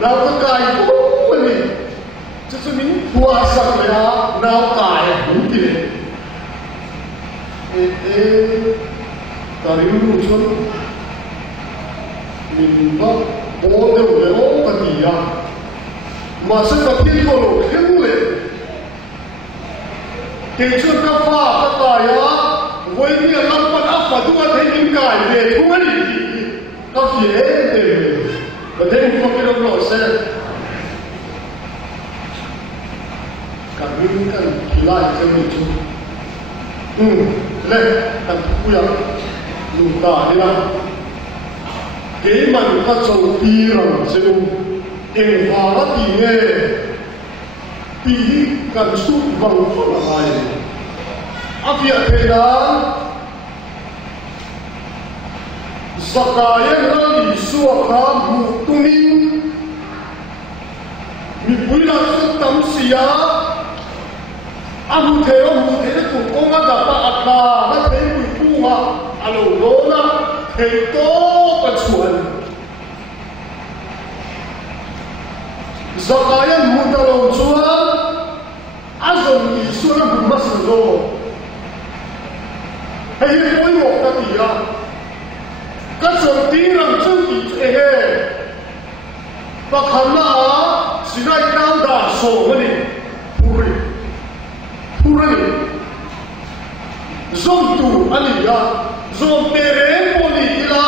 nào có cài cũng mà đi chứ cho mình qua sang này nào cài đúng gì ta đi luôn chứ mình bắt bố đều để ốm ta gì mà sẽ có thiên cổ lộ khiếm lệ kể chuyện các pha các tài với những năm bắt áp và chúng ta thấy những cài về không có gì các dễ để và thế mình không biết đâu nổi xe cảm ơn các kỳ lại cho mình chung lên thằng thu nhập đủ tả đi nào kế mình ta trầu ti rằng sẽ đúng em hòa rất thì nghe tí cần suốt vòng phút là này áp hiện thế đó Sakaya nang isuwa ka mutunin mi pula su tam siya amu theo ku konga da pa aka na te ku kunga alo lona te to ka chuan Sakaya mutalo chuan azon isuwa na maslo hei koi mo ka tiya các trường tí rằng chân kỳ hệ và khẩn là sĩ đại cao đà sổ với đi Puri dông tù anh ý dông bề rế bồ lì là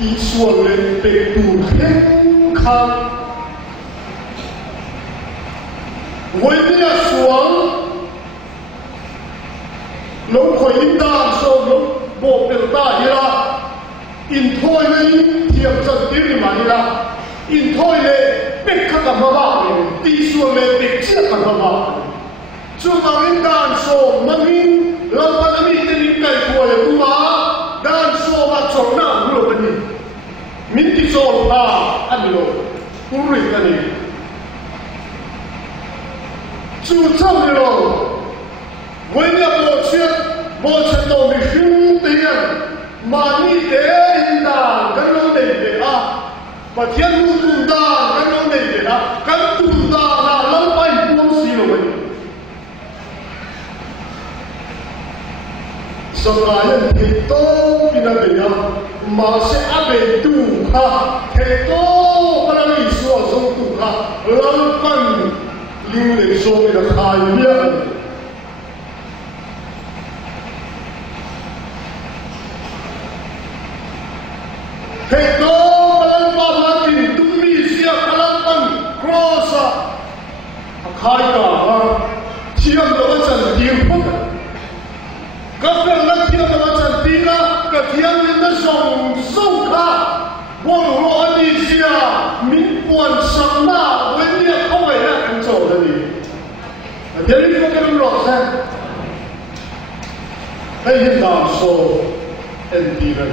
ý xuân lên bề tù khen khăn với nhà xuống lâu khỏi in đàn sâu lâu bộ biểu ta đi ra in thôi lấy thiệp chân tiếng mà đi ra in thôi lấy biết khắc cầm vào đi xuống lấy biết chiếc cầm vào chúng ta in đàn sâu mà in lâu ta đã bị tên in cái của là cũng mà đàn sâu mà chọn nào cũng được đi mình đi chọn anh rồi cũng rồi cái này chú trọng rồi với nhà bộ chuyện đồ bị khinh tiền mà như thế hình đàn cái lâu này để và thiên lưu tùn đàn cái lâu này để cái tùn đàn là lâu bay buông xì rồi sau này thì tốt vì là để mà sẽ áp về tù thì tốt mà là lý số giống tù lâu phần lưu để số để là khai biết thầy cô balang pa mga tumi siya kalangkan cross khai cả chiang đó chân tiếng phúc các bạn đang chiang đó chân tiếng các tiếng nên nó sòng sâu cả buông lỗ đi siya mình quan sang na với nhiều không phải là ăn trộn là gì thế thì có cái lỗ xem đây hiện đang số em đi rồi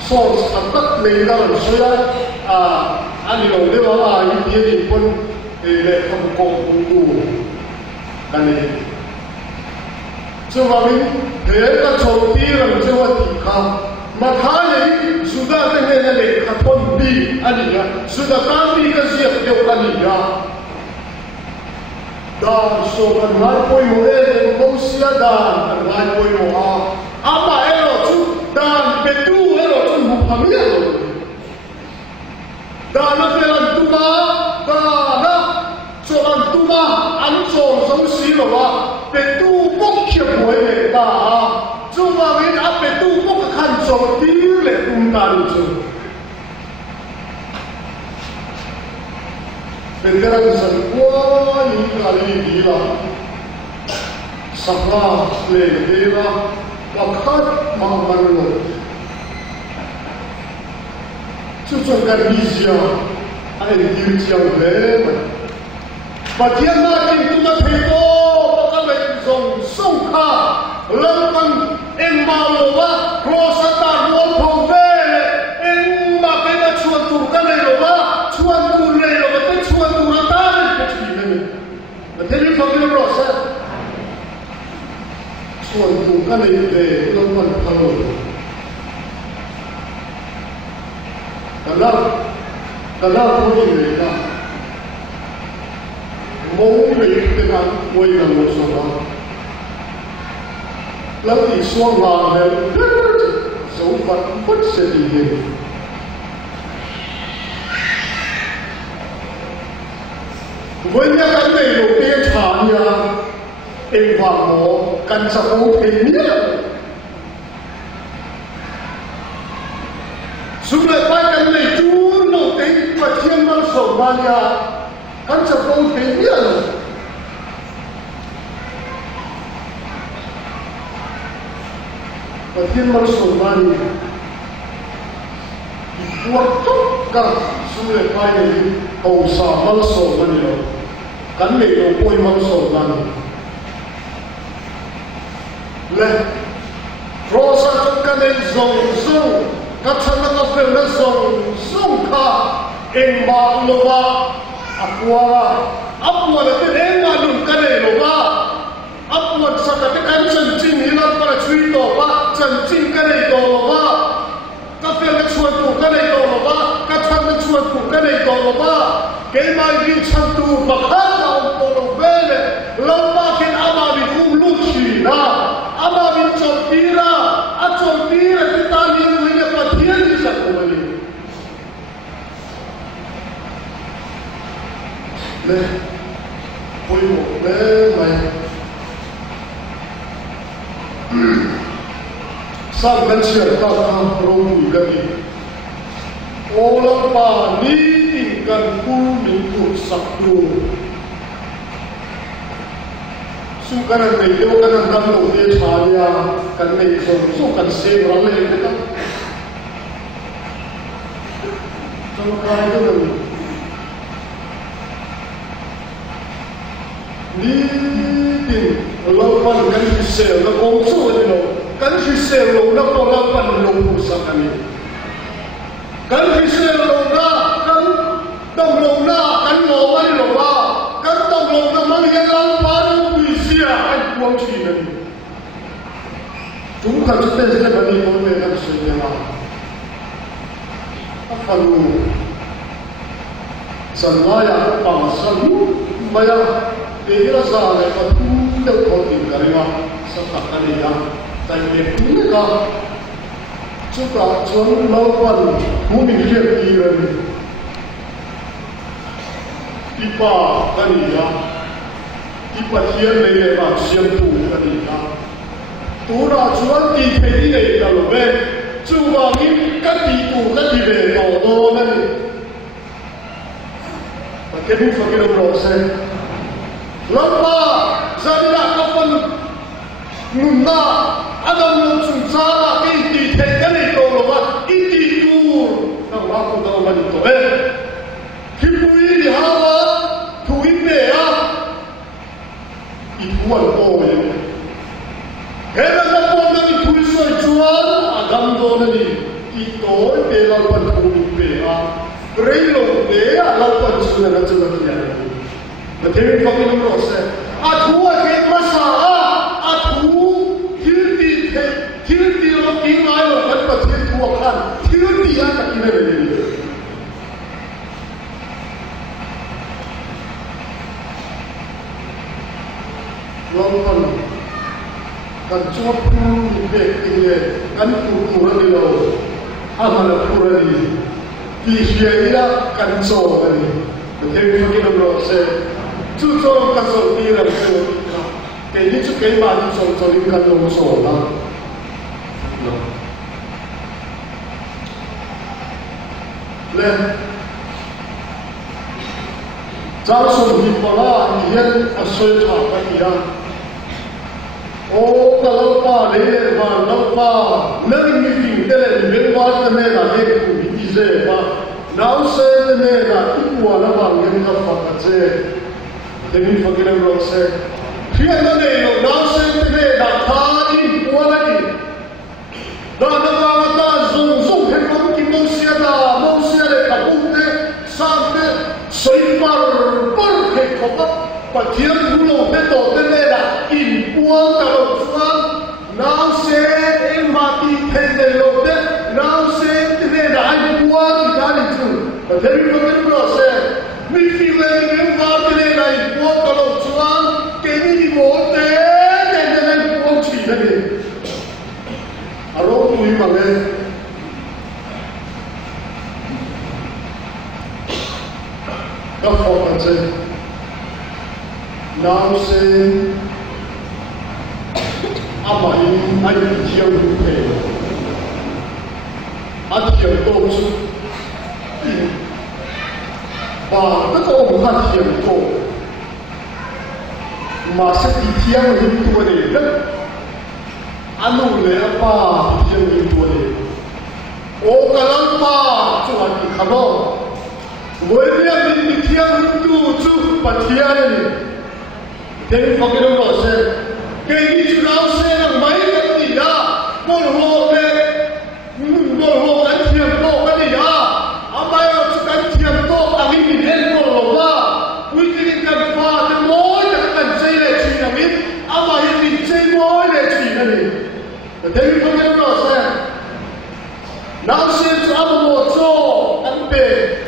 so tất lên ra làm suy anh hiểu đấy là những cái gì quân để không có đủ cái này cho mà mình thế là đầu tiên là mình sẽ thì không mà thái này sudah cái này là để khát quân đi anh nhỉ sudah kami cái gì đều anh nhỉ dan so kan hai poi mo mo sia dan hai poi mo apa elo tu dan betul elo tu bukan ya dan na pelan tuma dan na soan tuma an so giống xí lo wa betul bok kia boy le da cuma ni apa betul bok kan so ti le dan tu Penderang semua ini kali dia sakla lehera pakat mahamanlo. Susunkan bizia, ada diri yang leh. Bagian lagi itu tak hebo, pakai lezong songka, lempang embalowa, krosata dua pove, emma kena cuan turkan lelowa, cuan tur lelowa, cuan turatan kecil. Jadi bagaimana proses? Cuan turkan lelowa, lempang kalau kana thôi người ta mẫu người tên anh quay là một số đó lắm thì xoang hòa này dấu vật bất sẽ đi hiện với những cái này đầu tiên thả nhà em vàng nó cần sắp ô thế nhé chúng lại phải cái này chú đầu tiên và thiên năng sổ mà nhà cần sắp ô thế nhé và thiên năng sổ mà nhà buat tất cả chúng lại phải cái hậu xả năng sổ mà nhà cần này đầu quay năng sổ mà nhà le rosa ka nei zong ka thana ka fel na zong kha en ma lowa akwa apwa le te en ma lum ka nei lowa apwa sa ka te kan chan chin ni na para chui to ba chan chin ka nei to lowa ka fel na chuan tu ka nei to lowa ka thana chuan tu ka nei to lowa ke mai gi chan tu ba kha la ko lo vele lo ba ken ama bi kum lu chi na ama bin chotira a chotira kita ni muine pathian ni sakumani le koi mo le mai sang kan sia ta ro ni ga ni ola pa ni kan ku ni ku sakru sukaran này đâu cái năng tâm đầu tiên thà dia cần này sống cần xem nó lên cái đó trong cái đó đi tìm lâu phần cần phải xem nó công số gì đâu cần phải xem lâu nó có lâu phần lâu của sao cái này cần phải xem lâu ra cần đông lâu ra cần lâu mấy lâu ra cần đông lâu ra mấy cái lâu phần anh buông chỉ mình chúng ta chúng ta sẽ phải đi một về làm sự như nào phần sân lai à bằng sân bây giờ để ra ra này có thu được có tiền cái gì sắp đặt cái gì à tại vì cũng là chúng ta chuẩn lâu phần muốn mình liệt đi rồi đi ba cái gì à Ipathian này là siêu thủ cái gì đó, tu ra chuẩn đi thế này là lúc bé, chú vào cái đi tu cái gì về đồ này, và cái lúc phải cái đồ xe, lần ba gia đình các con nung na, anh em chúng ta là cái đi thế cái này đồ là ít đi tu, nào là cũng đâu mà đi tu bé, khi bùi đi hả thu ít về à. Ituan ko yun. Kaya na po na ituloy sa ituan, agam doon na ito, pelang pantuloy pera. Relo, alaw pansunan at sulakiyan. Matibig Panginoon Rose, at huwag kayo masaa, at hildi ang inayo, at patituwakan, hildi ang kinarili. Long phần cần cho về cái cần tu ra đi đâu, ăn là tu ra đi, đi chơi ra cần sổ ra đi, cái cái đó sẽ chú cho cần sổ đi là cái đi chú cái mà chú cho đi cần đồ sổ đó, lên giáo dục thì có là hiện ở sôi thả cái gì đó. Ô, cái lâu pa đấy mà lâu pa, nâng như phim thế này miếng vải cái này là cái cụ bị gì mà, nào xe cái này là ít quá là bằng những cái vật cái gì, thì mình phải cái đó xe, phía cái này là nào xe cái này là thà đi quá là đi, đó là mà ta dùng hết công kim mông xe này cả cũng thế, sang thế, xây bờ cái khó bắt. Và thiên thủ lộ thế tổ thế này là in buông cả lộ xoan nào sẽ em mà đi thêm đầy lộ thế nào sẽ thế này là anh buông thì ra thì tuổi mà lên các phong cảnh trên nào sen ama anh thiêu thể anh thiêu tô chú và tất cả ông hắn thiêu tô mà sẽ đi thiêu những tuổi này rất anh lệ apa thiêu những tuổi này ô cả lắm pa chú anh khám đâu với việc mình đi thiêu những tuổi chú và thiêu này thế phong cái đó xem cái gì chú lão xe là mấy cái gì đó một hồ cái thiềm tổ cái gì đó à bây giờ chú cái thiềm tổ là mình hết một hồ ba quý cái cần pha cái mối là cần xây lại chuyện là biết à mà hiện mình xây mối lại chuyện là gì thế phong cái đó xem lão xe